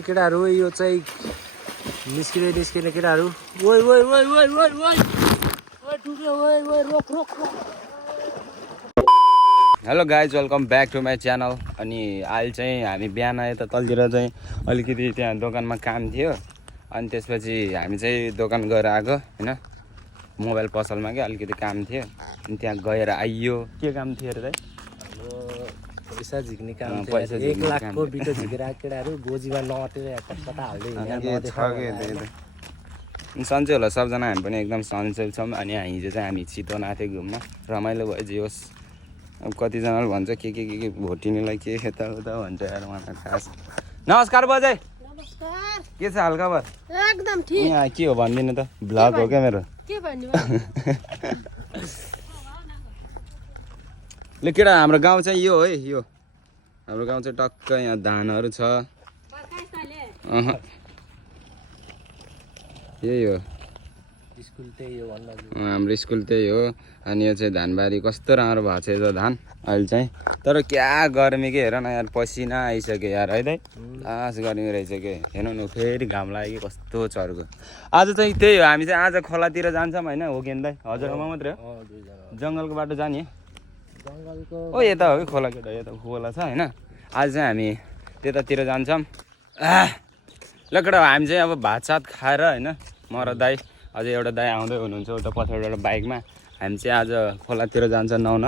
केटाहरू यो चाहिँ निस्किने केटाहरू ओइ ओइ ओइ ओइ ओइ ओइ ओइ टुक्यो ओइ ओइ रोक रोक रोक। Hello guys welcome back to my channel. अनि अहिले चाहिँ हामी बिहान यता तलतिर चाहिँ अलिकति त्यहाँ दोकानमा काम थियो अनि त्यसपछि हामी चाहिँ दोकान गएर आएको हैन, मोबाइल पसलमा के अलिकति काम थियो अनि त्यहाँ गएर आइयो। के काम थियो अरे दाइ? पैसा झिक्ने काम थियो। 1 लाखको बिटो झिकेर केटाहरू गोजीमा नअटेर कता हाल्दै सन्चै होला सबजना। हामी पनि एकदम सन्चै छौँ। अनि हिजो चाहिँ हामी चितवन आएको थियौँ घुम्न, रमाइलो भयो जे होस्। अब कतिजनाले भन्छ के भोटिनेलाई के यताउता भन्छ यार, मलाई खास। नमस्कार बजै। नमस्कार। के छ हालखबर? एकदम ठीक। यहाँ के हो भनिदिनु त, भ्लग हो क्या मेरो। के भन्नु? ल केटा, हाम्रो गाउँ चाहिँ यो है, यो हाम्रो गाउँ चाहिँ टक्क यहाँ धानहरू छ। यही हो स्कुल त्यही हो भन्न। हाम्रो स्कुल त्यही हो। अनि यो चाहिँ धानबारी कस्तो राम्रो भएको छ यो धान अहिले चाहिँ। तर क्या गर्मी के हेर न यार, पसिना आइसक्यो यार है दाइ। लास गर्मी रहेछ के, हेर्नु न फेरि घाम लाग्यो कस्तो चर्को। आज चाहिँ त्यही हो, हामी चाहिँ आज खोलातिर जान्छौँ होइन, हो कि दाइ? हजुरआमा मात्रै हो? जङ्गलको बाटो जाने ओ यता हो कि खोला केटा, यता खोला छ होइन। आज चाहिँ हामी त्यतातिर जान्छौँ। ल केटा, हामी चाहिँ अब भात सात खाएर होइन, म र दाइ अझै एउटा दाइ आउँदै हुनुहुन्छ उता पछाडि एउटा बाइकमा। हामी चाहिँ आज खोलातिर जान्छ नुहाउन।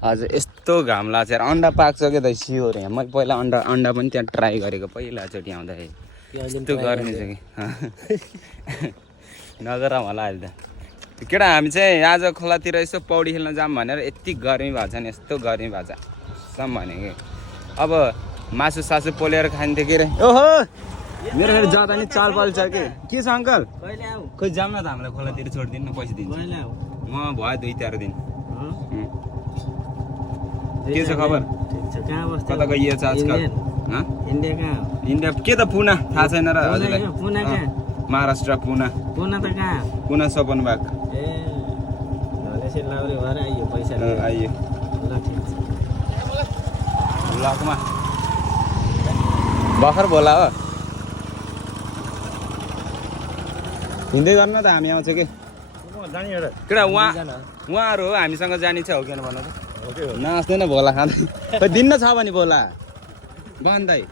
आज यस्तो घाम लाग्छ यार, अन्डा पाक्छ क्या दाइ सियोर। यहाँ मैले पहिला अन्डा पनि त्यहाँ ट्राई गरेको पहिलाचोटि आउँदाखेरि। यस्तो गर्मी छ कि नगर होला अहिले त। केटा हामी चाहिँ आज खोलातिर यसो पौडी खेल्न जाऊँ भनेर यति गर्मी भएको छ नि, यस्तो गर्मी भएको छ सम भने कि। अब मासु सासु पोलेर खान्थ्यो के अरे। ओहो मेरो फेरि जाँदा नि चाल पाल छ के छ अङ्कल? खोइ जाऊँ न त, हामीलाई खोलातिर छोडिदिनु न, पैसा दिन्छु म। भयो 2-4 दिन। के छ खबर? कता गइयो छ आजकल? इन्डिया के त पुना थाहा छैन र हजुरलाई? महाराष्ट्र पुना। पुना सपनबाग आइयो ब्लकमा भर्खर बोला हो। हिँड्दै गर्नु त, हामी आउँछ कि केटा। उहाँहरू हो हामीसँग जाने छ, हो कि भन्नु त? नाच्दैन भोला खाँदै, खोइ दिन्न छ भने भोला बान्दै।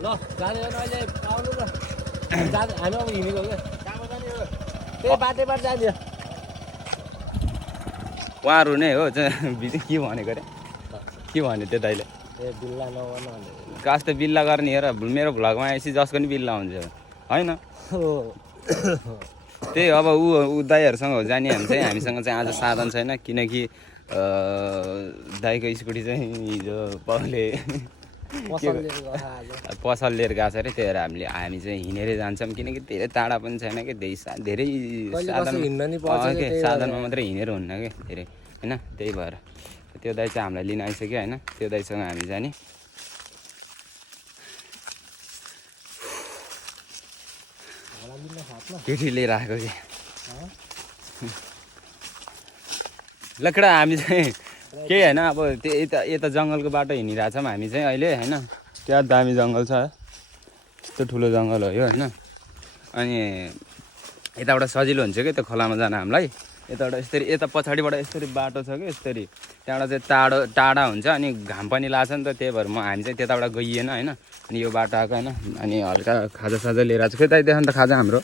ल जाने अहिले आउनु न, हामी अब हिँडेको क्या त्यही बाटैबाट जाने। उहाँहरू नै हो के भनेको अरे, के भन्यो त्यो दाइले? बिल्ला नगर्नु भने कास त बिल्ला गर्ने हेर, मेरो भ्लगमा आएपछि जसको नि बिल्ला हुन्छ होइन। त्यही अब ऊ दाइहरूसँग हो जाने। हामी चाहिँ हामीसँग चाहिँ आज साधन छैन, किनकि दाइको स्कुटी चाहिँ हिजो पाउले पसल लिएर गएको छ अरे। त्यही भएर हामी चाहिँ हिँडेरै जान्छौँ, किनकि धेरै टाढा पनि छैन कि, धेरै साधनमा मात्रै हिँडेर हुन्न कि धेरै होइन। त्यही भएर त्यो दाइ चाहिँ हामीलाई लिन आइसक्यो होइन, त्यो दाइसँग हामी जाने। केटी लिएर आएको कि लकडा। हामी चाहिँ केही होइन, अब त्यो यता जङ्गलको बाटो हिँडिरहेको छौँ हामी चाहिँ अहिले होइन। क्या दामी जङ्गल छ, यस्तो ठुलो जङ्गल हो यो होइन। अनि यताबाट सजिलो हुन्छ कि त्यो खोलामा जान हामीलाई। यताबाट यसरी, यता पछाडिबाट यसरी बाटो छ कि यसरी, त्यहाँबाट चाहिँ टाढा हुन्छ अनि घाम पनि लाग्छ नि त। त्यही भएर हामी चाहिँ त्यताबाट गइएन होइन। अनि यो बाटो आएको होइन। अनि हल्का खाजासाजा लिएर आएको छ। खै देखाउनु त खाजा हाम्रो।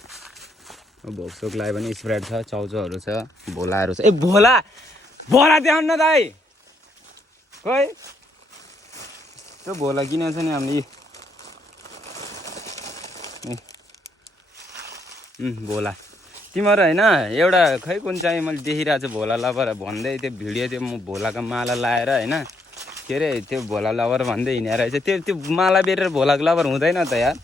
भोकसोक लगायो भने स्प्राइट छ, चाउचाउहरू छ, भोलाहरू छ। ए भोला देखाउनु न दाइ, खोइ त्यो भोला किनेको छ नि हामीले। भोला तिमीहरू होइन एउटा खै कुन चाहिँ मैले देखिरहेको छु भोला लभर भन्दै, त्यो भिडियो त्यो म भोलाको माला लाएर होइन, के अरे त्यो भोला लभर भन्दै हिँडेर रहेछ। त्यो माला बेरेर भोलाको लभर हुँदैन त यार।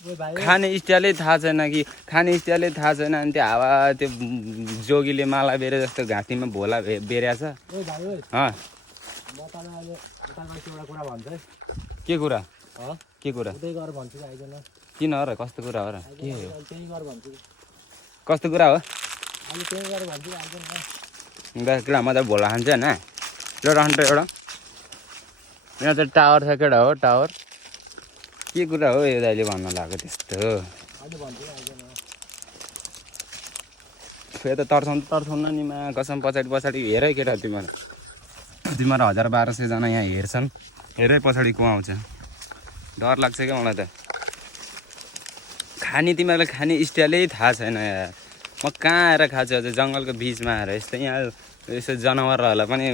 खाने स्टाइलै थाहा छैन कि, खाने स्टाइलै थाहा छैन। अनि त्यो हावा त्यो जोगीले माला बेरे जस्तो घाँटीमा भोला बेरेको छ। के कुरा किन हो र? कस्तो कुरा हो र? के हो कस्तो कुरा हो? केटा मजा भोला खान्छ होइन। एउटा यहाँ चाहिँ टावर छ केटा हो टावर के कुरा हो यो दाइले भन्न लाग्यो त्यस्तो फेरि त तर्साउनु नि मा कसम पछाडि हेर केटा तिमीहरू 1000-1200 जना यहाँ हेर्छन् हेरै पछाडि को आउँछ डर लाग्छ क्या मलाई त तिमीहरूलाई खाने स्टाइलै थाहा छैन यार म कहाँ आएर खान्छु अझ जङ्गलको बिचमा आएर यस्तो यहाँ यसो जनावरहरूलाई पनि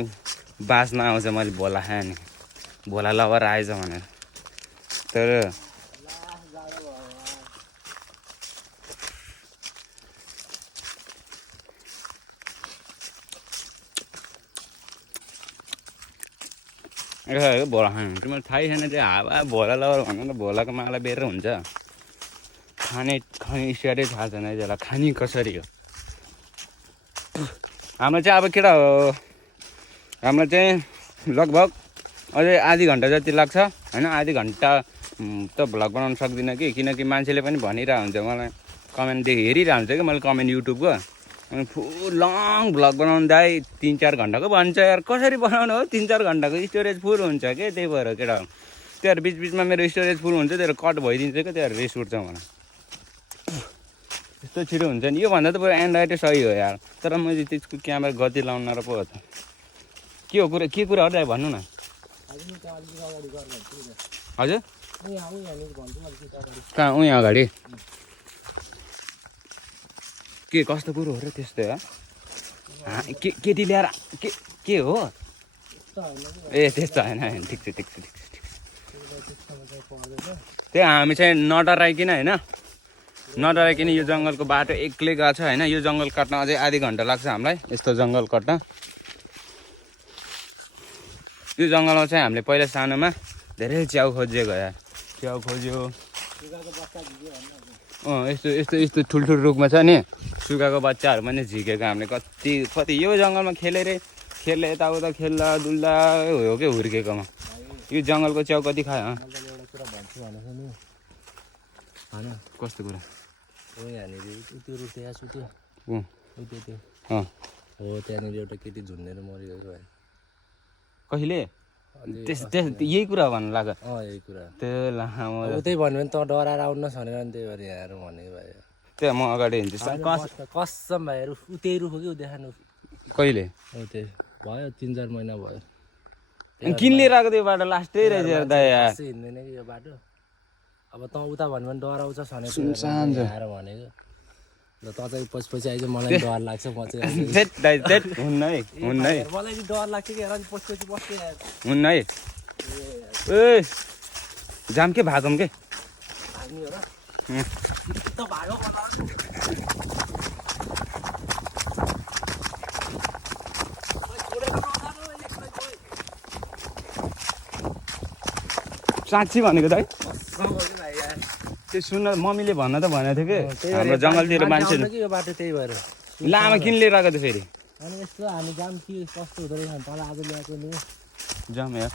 बाँच्न आउँछ मैले भोला खाएँ नि भोला लबर आएछ भनेर तर भोला खानु तिमीलाई थाहै छैन त्यो हावा भोला लबर भनेर भोलाको माला बेरेर हुन्छ खाने स्टाइलै थाहा छैन त्यसलाई खाने कसरी हो हाम्रो चाहिँ अब केटा हो हाम्रो चाहिँ लगभग अझै आधी घन्टा जति लाग्छ होइन आधी घन्टा त भ्लग बनाउन सक्दिनँ कि किनकि मान्छेले पनि भनिरहेको हुन्छ मलाई कमेन्ट हेरिरहेको हुन्छ कि मैले कमेन्ट युट्युबको अनि फुल लङ भ्लग बनाउनु दाइ 3-4 घन्टाको भन्छ यार कसरी बनाउनु हो 3-4 घन्टाको स्टोरेज फुल हुन्छ क्या त्यही भएर केटा त्योहरू बिचमा मेरो स्टोरेज फुल हुन्छ त्योहरू कट भइदिन्छ क्या त्योहरू रिस उठ्छ मलाई यस्तो छिटो हुन्छ नि योभन्दा त बरु एन्ड्रोइडै सही हो यार तर मैले त्यसको क्यामेरा गति लाउन र पो हो त के कुरा हो दाइ भन्नु न हजुर कहाँ उहीँ अगाडि के कस्तो कुरो हो र त्यस्तै हो केटी ल्याएर के हो ए त्यस्तो होइन ठिक छ त्यही हामी चाहिँ नडराइकन होइन नडराइकन यो जङ्गलको बाटो एक्लै गएको छ होइन यो जङ्गल काट्न अझै आधी घन्टा लाग्छ हामीलाई यस्तो जङ्गल काट्न यो जङ्गलमा चाहिँ हामीले पहिला सानोमा धेरै च्याउ खोजिएको यार च्याउ खोज्यो यस्तो ठुल्ठुलो रुखमा छ नि सुगाको बच्चाहरू पनि झिकेको हामीले कति यो जङ्गलमा खेलेर यताउता खेल्दा डुल्दा हो कि हुर्केकोमा यो जङ्गलको च्याउ कति खायो कस्तो कुरा हो त्यहाँनिर एउटा केटी झुन्डेर मरिगएको कहिले यही कुरा भन्नु लाग्यो यही कुरा त्यो लामो त्यही भन्यो भने त डराएर आउनुहोस् भनेर नि त्यही भएर यहाँ भनेको भयो त्यो म अगाडि हिँड्छु कसम भाइहरू त्यही रुख हो कि देखानु कहिले त्यही भयो 3-4 महिना भयो किन लिएर आएको त्यो बाटो लास्टै रहेछ हिँड्दैन कि यो बाटो अब त उता भन्यो भने डराउँछ भनेर भनेको ल त चाहिँ पछि आइज मलाई डर लाग्छ म चाहिँ हुन्न है मलाई डर लाग्छ कि पछि बस्दै हुन्न है ए जाम के भागौँ के साँच्ची भनेको दाइ त्यो सुन्न मम्मीले भन्न त भनेको थियो कि हाम्रो जङ्गलतिर मान्छे यो बाटो त्यही भएर लामा किन लिएर आएको त फेरि अनि यस्तो हामी जाम के कस्तो हुँदो रहेछ तल आज ल्याएको नि जाम यार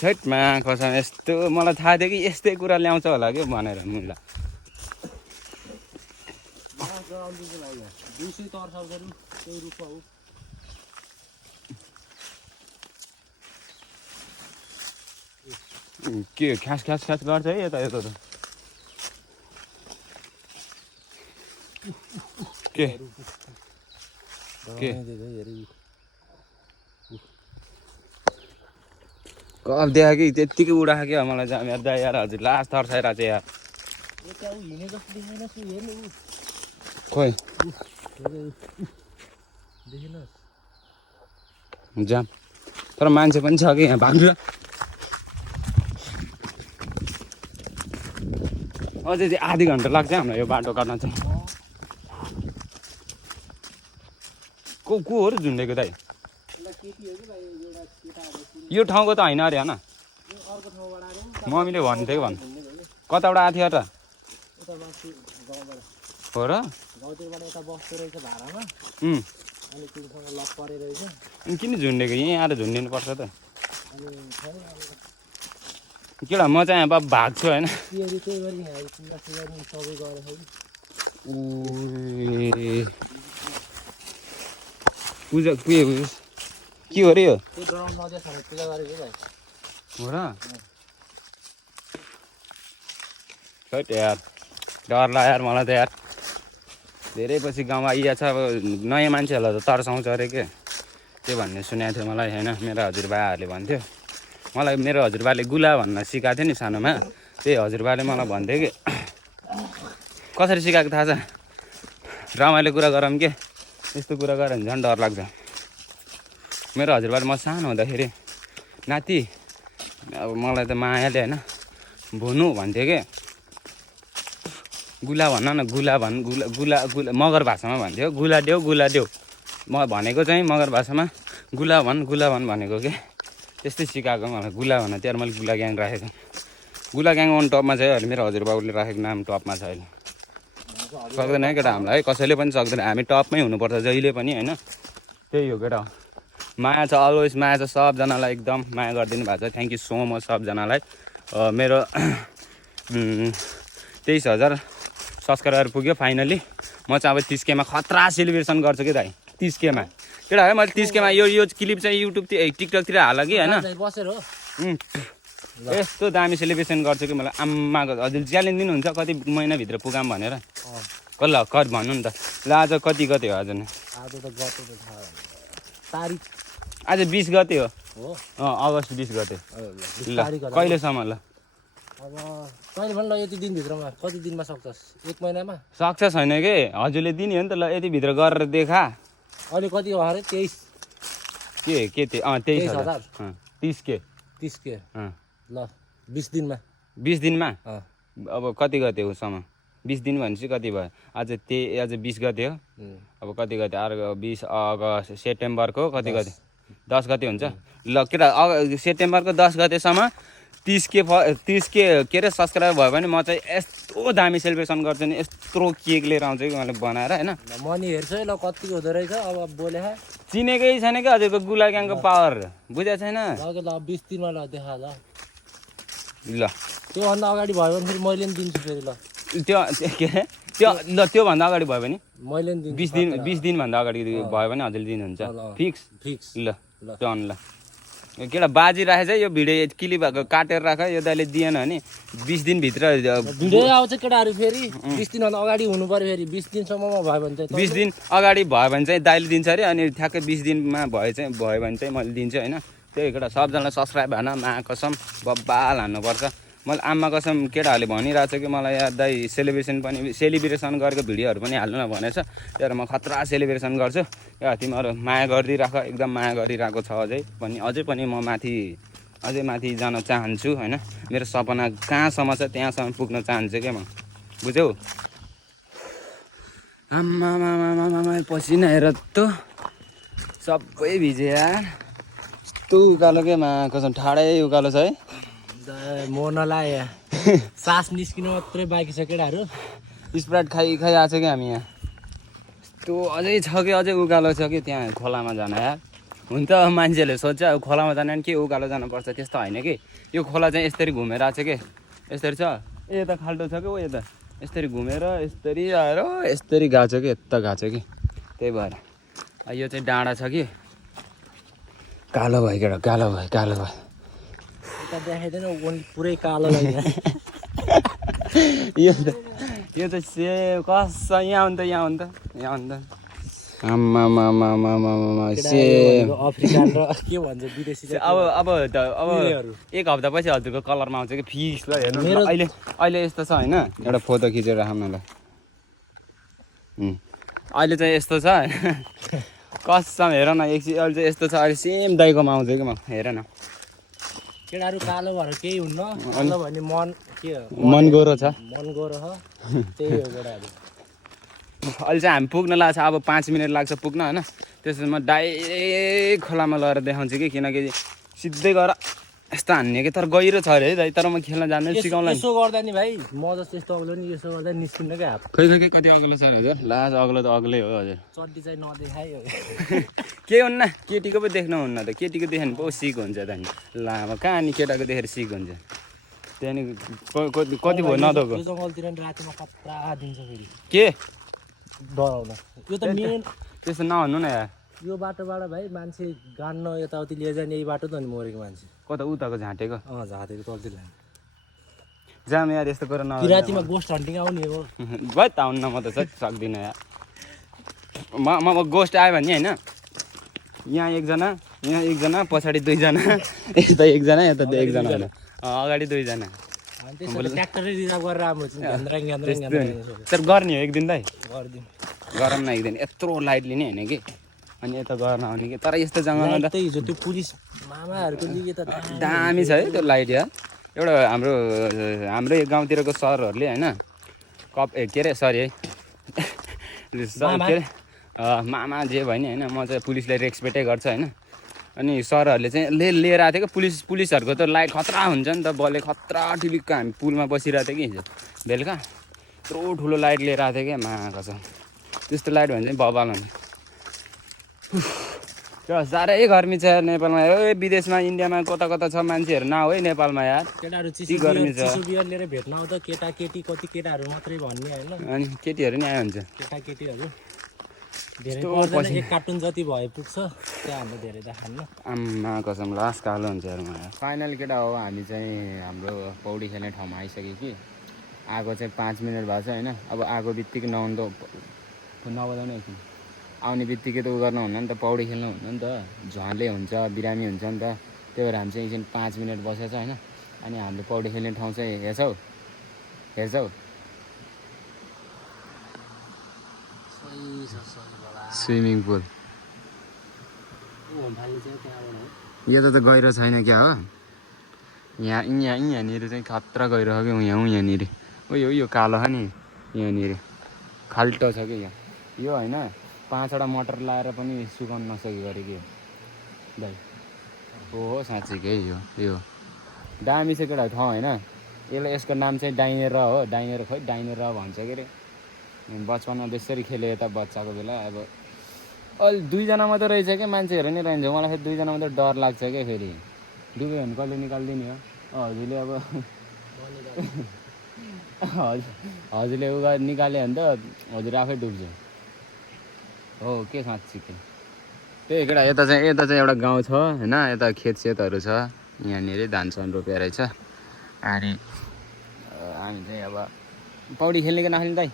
छैटमा कसम यस्तो मलाई थाहा थियो कि यस्तै कुरा ल्याउँछ होला कि भनेर मुला के ख्यास गर्छ है यता त के कब देखा कि त्यत्तिकै उडाएको क्या मलाई चाहिँ हेर्दा यार हजुर लास्ट तर्साइरहेको छ यार खोइ जाम तर मान्छे पनि छ कि यहाँ भाग्छ अझै चाहिँ आधी घन्टा लाग्छ हामीलाई यो बाटो काट्न चाहिँ को हो र झुन्डेको दाइ यो ठाउँको त होइन अरे होइन मम्मीले भन्थ्यो कि कताबाट आएको थियो त हो र अनि किन झुन्डेको यहीँ आएर झुन्डिनु पर्छ त केटा म चाहिँ अब भाग्छु होइन पूजा के हो रे यो त्यो ग्राउन्ड नजिक छ पूजा गरेको भाइ हो र खैट यार डर लाग्यो यार मलाई त यार धेरै पछि गाउँमा आइया छ अब नयाँ मान्छेहरूलाई त तर्साउँछ अरे के त्यो भन्ने सुनेको थियो मलाई होइन मेरो हजुरबाहरूले भन्थ्यो मलाई मेरो हजुरबाले गुला भन्न सिकाएको थियो नि सानोमा त्यही हजुरबाले मलाई भन्थ्यो कि कसरी सिकाएको थाहा छ रमाइलो कुरा गरौँ के यस्तो कुरा गऱ्यो भने झन् डर लाग्छ मेरो हजुरबाले म सानो हुँदाखेरि नाति अब मलाई त मायाले होइन भुनु भन्थ्यो के गुला भन्न न गुला भन् गुला गुला गुला मगर भाषामा भन्थ्यो गुला देऊ म भनेको चाहिँ मगर भाषामा गुला भन् भनेको के त्यस्तै सिकाएको मलाई गुला भन्न त्यहाँ मैले गुला ग्याङ राखेको गुला ग्याङ वान टपमा छ अहिले मेरो हजुरबाबुले राखेको नाम टपमा छ अहिले सक्दैन है केटा हामीलाई कसैले पनि सक्दैन हामी टपमै हुनुपर्छ जहिले पनि होइन त्यही हो केटा माया छ अलवेज माया छ सबजनालाई एकदम माया गरिदिनु भएको छ थ्याङ्क यू सो मच सबजनालाई मेरो 23,000 सब्सक्राइबर पुग्यो फाइनली म चाहिँ अब 30K मा खतरा सेलिब्रेसन गर्छु कि दाइ 30K मा केटा है मैले 30K मा यो क्लिप चाहिँ युट्युब टिकटकतिर हाल कि होइन बसेर हो यस्तो दामी सेलिब्रेसन गर्छु कि मलाई आम्माको हजुर च्यालेन्ज दिनुहुन्छ कति महिनाभित्र पुगाम भनेर कल्ल कट भन्नु नि त ल आज कति गते हो आज नै आज त गते त थाहा तारिक आज 20 गते हो अगस्त 20 गते ल कहिलेसम्म ल अब कहिले पनि ल यति दिनभित्रमा कति दिनमा सक्छस् 1 महिनामा सक्छ छैन के हजुरले दिने हो नि त ल यतिभित्र गरेर देखा अहिले कति हो अरे 23 के 23,000 30K 30K ल 20 दिनमा 20 दिनमा अब कति गते हो सम्म 20 दिन भनेपछि कति भयो आज 20 गते हो अब कति गते अर्को 20 अगस्त सेप्टेम्बरको कति गते 10 गते हुन्छ ल केटा सेप्टेम्बरको 10 गतेसम्म 30K के अरे सब्सक्राइब भयो भने म चाहिँ यस्तो दामी सेलिब्रेसन गर्छु नि यत्रो केक लिएर आउँछु कि मैले बनाएर होइन मनी हेर्छु है ल कतिको हुँदो रहेछ अब बोले चिनेकै छैन कि हजुरको गुला ग्याङको पावर बुझेको छैन ल 20 दिनमा ल देखा ल ल त्योभन्दा अगाडि भयो भने फेरि मैले पनि दिन्छु फेरि ल त्यो के अरे त्योभन्दा अगाडि भयो भने मैले पनि दिन्छु 20 दिनभन्दा अगाडि भयो भने हजुरले दिनुहुन्छ फिक्स ल डन ल केटा बाजी राखेछ यो भिडियो क्लिप भएको काटेर राख यो दाइले दिएन भने 20 दिनभित्र भिडियो आउँछ केटाहरू फेरि 20 दिनभन्दा अगाडि हुनु पर्यो फेरि 20 दिनसम्ममा भयो भने चाहिँ 20 दिन अगाडि भयो भने चाहिँ दाइले दिन्छ अरे अनि ठ्याक्कै 20 दिनमा भयो भने चाहिँ मैले दिन्छु होइन त्यही केटा सबजनालाई सब्सक्राइब भएन मा कसम बब्बाल हान्नुपर्छ मैले आम्मा कसम केटाहरूले भनिरहेको छ कि मलाई यार दाइ सेलिब्रेसन गरेको भिडियोहरू पनि हाल्नु न भनेछ तर म खतरा सेलिब्रेसन गर्छु या तिमीहरू माया गरिदिइराख एकदम माया गरिरहेको छ अझै पनि म अझै माथि जान चाहन्छु होइन मेरो सपना कहाँसम्म छ त्यहाँसम्म पुग्न चाहन्छु क्या म बुझ्यौ आम्मा पसिना हेर त सबै भिजे यार यस्तो उकालो के मा कसम ठाडै उकालो छ है मोर्नलाई सास निस्किनु मात्रै बाँकी छ केटाहरू स्प्राइट खाइ आएको छ कि हामी यहाँ यस्तो अझै छ कि अझै उकालो छ कि त्यहाँ खोलामा जान यार हुन त मान्छेहरूले सोध्छ खोलामा जान के उकालो जानुपर्छ त्यस्तो होइन कि यो खोला चाहिँ यसरी घुमेर आएको छ कि यसरी छ यता खाल्टो छ कि ओ यता यसरी घुमेर यसरी आएर यसरी गएको छ कि यता गएको छ कि त्यही भएर यो चाहिँ डाँडा छ कि कालो भयो केटा कालो भयो देखाइदिएन पुरै कालो यो त से कस यहाँ हो नि त आम्मा से अफ्रिकन र के भन्छ विदेशी अब एक हप्तापछि हजुरको कलरमा आउँछ कि फिक्स ल हेर्नु अहिले यस्तो छ होइन एउटा फोटो खिचेर राखौँ न ल अहिले चाहिँ यस्तो छ कसम हेर न एकछिन अहिले चाहिँ यस्तो छ अहिले सेम दाइकोमा आउँछ कि म हेर न केटाहरू कालो भएर केही हुन्न कालो भने मन गोरो छ त्यही हो केटाहरू अहिले चाहिँ हामी पुग्न लाग्छ अब 5 मिनट लाग्छ पुग्न होइन त्यसपछि म डाइरेक्ट खोलामा लगेर देखाउँछु कि किनकि सिधै गएर यस्तो हान्ने कि तर गहिरो छ अरे है दाइ तर म खेल्न जान्दैन सिकाउँला यसो गर्दा नि भाइ म जस्तो यस्तो अग्लो नि यसो गर्दा निस्किन्न क्या खै कति अग्लो छ हजुर लास्ट अग्लो त अग्लै हो हजुर चड्डी चाहिँ नदेखायो के हुन्न केटीको पो देख्नुहुन्न त केटीको देख्यो भने पो सिक हुन्छ त नि ल अब कहाँ नि केटाको देखेर सिक हुन्छ त्यहाँदेखि कति भयो नदोको जङ्गलतिर रातिमा खतरा दिन्छ फेरि के डराउन यो त मेन त्यस्तो नहुनु न यार यो बाटोबाट भाइ मान्छे गाड्न यताउति लिएर जाने यही बाटो त नि मरेको मान्छे कता उताको झाँटेको झाँटेको तलतिर लाने जाम यार यस्तो कुरा न किराँतीमा गोस्ट हन्टिङ आउने हो भाइ त आउन्न म त सक्दिनँ यार म गोस्ट आयो भने होइन यहाँ एकजना पछाडि दुईजना यता एकजना यता एकजना होइन अगाडि दुईजना अनि त्यसरी ट्र्याक्टरै रिजर्भ गरेर राम्रो हुन्छ ग्यान्द्राङ तर गर्ने हो एक दिन दाइ गरिदिउँ गरम न एक दिन यत्रो लाइट लिने होइन कि अनि यता गर्न आउने कि तर यस्तो जग्गामा त हिजो त्यो पुलिस मामाहरूको लिगे त दामी छ है त्यो लाइट यार एउटा हाम्रो यो गाउँतिरको सरहरूले होइन के अरे सरी है के अरे मामा जे भयो नि होइन म चाहिँ पुलिसलाई रेस्पेक्टै गर्छ होइन अनि सरहरूले चाहिँ लिएर आएको थियो कि पुलिसहरूको त लाइट खतरा हुन्छ नि त बलले खतरा टिलिक्क हामी पुलमा बसिरहेको थियो कि हिजो बेलुका यत्रो ठुलो लाइट लिएर आएको थियो क्या माको छ त्यस्तो लाइट भने चाहिँ बबाल हुन्छ त्यो साह्रै गर्मी छ यार नेपालमा ए विदेशमा इन्डियामा कता कता छ मान्छेहरू नआऊ है नेपालमा यार केटाहरू गर्मी छ चिसो बियर लिएर भेट्न आउँदा केटाकेटी कति केटाहरू मात्रै भन्ने होइन अनि केटीहरू नि आयो हुन्छ केटाकेटीहरू धेरै पर्दैन एक कार्टुन जति भए पुग्छ त्यहाँ हाम्रो धेरै त खान्न आम्मा कसम लास्ट कालो हुन्छ यार मलाई फाइनल केटा हो हामी चाहिँ हाम्रो पौडी खेल्ने ठाउँमा आइसक्यो कि आएको चाहिँ 5 मिनट भएको छ होइन अब आएको बित्तिकै नबजाउनु एकछिन आउने बित्तिकै त उ गर्नु हुन्न नि त पौडी खेल्नु हुन्न नि त झ्वाले हुन्छ बिरामी हुन्छ नि त त्यही भएर हामी चाहिँ एकछिन 5 मिनट बसेछ होइन अनि हामीले पौडी खेल्ने ठाउँ चाहिँ हेर्छौ स्विमिङ पुल यो त गहिरो छैन क्या हो यहाँनिर चाहिँ खतरा गहिरो हो कि यहाँनिर यो कालो छ नि यहाँनिर खाल्टो छ कि यो होइन 5वटा मोटर लाएर पनि सुकाउन नसकेको अरे कि भाइ हो साँच्चीकै यो दामी छ केटा ठाउँ होइन यसको नाम चाहिँ डाइनेर हो डाइनेर भन्छ के अरे बचपनमा त्यसरी खेल्यो यता बच्चाको बेला अब अहिले 2जना मात्रै रहेछ क्या मान्छेहरू नै रहन्छ मलाई फेरि 2जना मात्रै डर लाग्छ क्या फेरि डुब्यो भने कसले निकालिदिने हो हजुरले अब हजुरले उ निकाल्यो भने त हजुर आफै डुब्छ हो के साँच्चीकै त्यही केटा यता चाहिँ एउटा गाउँ छ होइन यता खेतसेतहरू छ यहाँनिर धान सान रोपेर रहेछ अनि हामी चाहिँ अब पौडी खेल्ने कि नखेल्ने दाइ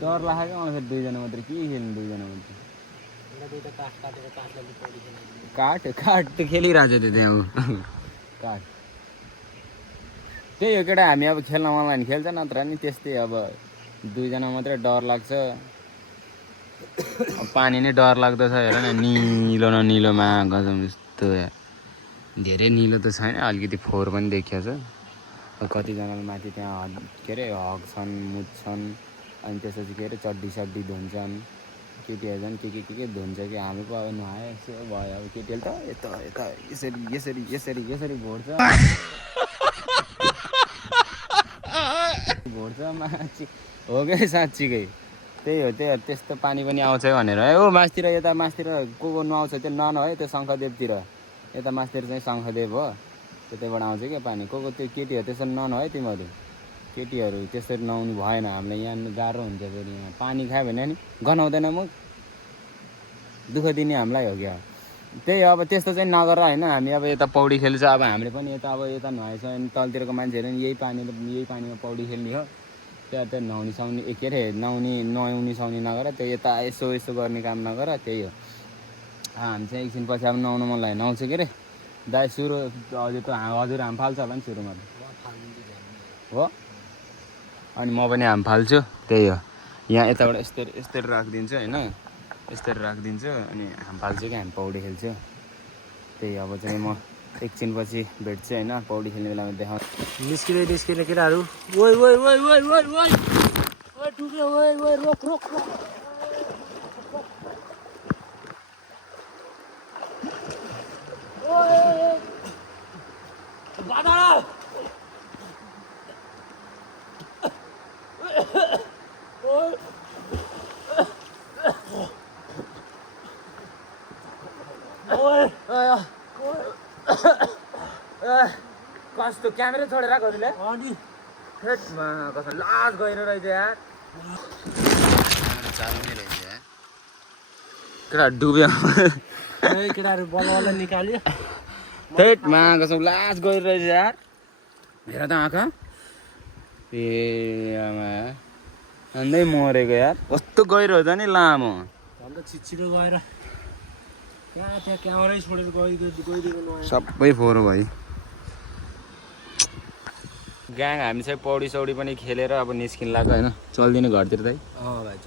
डर लाग्यो क्या मलाई फेरि 2जना मात्रै के खेल्नु 2जना मात्रै काठ त खेलिरहेको छ त्यो त्यहाँ काठ त्यही हो केटा हामी अब खेल्न मन लाग्यो भने खेल्छ नत्र नि त्यस्तै अब 2जना मात्रै डर लाग्छ पानी नै डर लाग्दो छ हेर न निलो न निलोमा गजम जस्तो धेरै निलो त छैन अलिकति फोहोर पनि देखिएको छ कतिजनाले माथि त्यहाँ के अरे हग्छन् मुच्छन् अनि त्यसपछि के अरे चड्डी धुन्छन् केटीहरू झन् के धुन्छ कि हामी पो अब नुहायो यसो भयो अब केटीहरूले त यता यसरी घोड्छ मान्छे हो क्या साँच्चीकै त्यही हो त्यस्तो पानी पनि आउँछ भनेर है ओ यता मासतिर को नुहाउँछ त्यो है त्यो शङ्खदेवतिर यता मासतिर चाहिँ शङ्खदेव हो त्यतैबाट आउँछ क्या पानी को त्यो केटीहरू त्यसरी है तिमीहरू केटीहरू त्यसरी नुहाउनु भएन हामीलाई यहाँ गाह्रो हुन्छ फेरि यहाँ पानी खायो भने नि गनाउँदैन मुख दुःख दिने हामीलाई हो क्या त्यही अब त्यस्तो चाहिँ नगर होइन हामी अब यता पौडी खेल्छ अब हामीले पनि यता नुहाएछ अनि तलतिरको मान्छेहरू नि यही पानीमा पौडी खेल्ने हो त्यहाँ नुहाउने सुहाउने के अरे नुहाउने सुहाउने नगर त्यो यता यसो गर्ने काम नगर त्यही हो हामी चाहिँ एकछिन पछि अब नुहाउनु मन लाग्यो नुहाउँछ के अरे दाइ सुरु हजुर हाम फाल्छ होला नि सुरुमा हो अनि म पनि हाम फाल्छु त्यही हो यहाँ यताबाट यस्तरी राखिदिन्छु होइन यस्तरी राखिदिन्छु अनि हाम फाल्छु कि हामी पौडी खेल्छु त्यही अब चाहिँ म एकछिन पछि भेट्छु होइन पौडी खेल्ने बेलामा देखाउँछु निस्किने केटाहरू रोक कस्तो क्यामेरा छोडेर कतिले अनि कसम लाज गएर रहेछ यार चाल्ने रहेछ यार केटा डुब्यो केटाहरू बल निकाल्यो थेट माको सब लास गइरहेछ यार हेर त आँखा ए आमा अन्दै मरेको यार कस्तो गहिरो छ नि लामो अन्त छिटो गएर त्यहाँ क्यामेरै छोडेर गइदिएको सबै फोहोर भयो ग्याङ हामी चाहिँ पौडी सौडी पनि खेलेर अब निस्किन लाग्यो होइन चल्दिने घरतिर त भाइ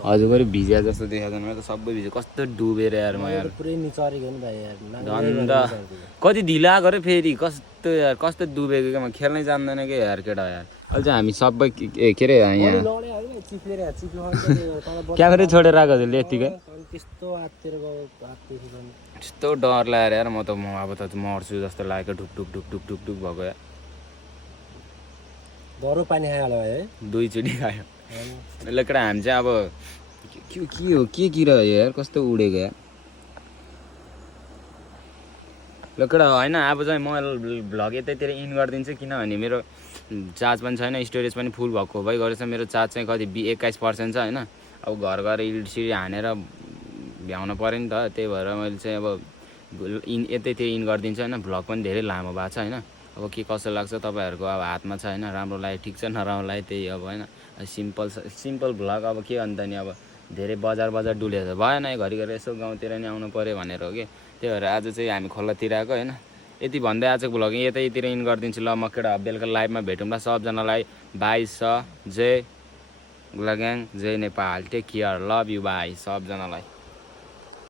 हजुर पनि भिज्या जस्तो देखाएको छ त सबै भिज्यो कस्तो डुबेर यार म यार पुरै निचरेको नि भाइ यार धन्द कति ढिला गऱ्यो फेरि कस्तो यार कस्तो डुबेको क्या म खेल्नै जान्दैन कि यार केटा यार अहिले चाहिँ हामी सबै के अरे यहाँ क्यामेरै छोडेर आएको छ यतिकै त्यस्तो हाततिर गयो त्यस्तो डर लागेर यार म अब त मर्छु जस्तो लागेको ढुक ढुक ढुक ढुक ढुक भएको यार डरो पानी खायो होला भाइ है 2 चोटि खायो लेकडा हामी चाहिँ अब के हो के किरा हो यार कस्तो उडेको यार लेकडा होइन अब चाहिँ म भ्लग यतैतिर इन गरिदिन्छु किनभने मेरो चार्ज पनि छैन स्टोरेज पनि फुल भएको भइ गरेछ मेरो चार्ज चाहिँ कति 21% छ होइन अब घर गएर इल्डसिडी हानेर भ्याउन पऱ्यो नि त त्यही भएर मैले चाहिँ अब यतैतिर इन गरिदिन्छु होइन भ्लग पनि धेरै लामो भएको छ होइन अब के कसो लाग्छ तपाईँहरूको अब हातमा छ होइन राम्रो लाग्यो ठिक छ नराम्रो लाग्यो त्यही अब होइन सिम्पल भ्लग अब के अन्त नि अब धेरै बजार डुलेको भएन घरिघरि यसो गाउँतिर नि आउनु पऱ्यो भनेर हो कि त्यही भएर आज चाहिँ हामी खोलातिर आएको होइन यति भन्दै आजको भ्लग यतैतिर इन गरिदिन्छु ल म केटा बेलुका लाइभमा भेटौँला सबजनालाई बाई जय ग्लाग्याङ जय Nepal take care love you bye सबजनालाई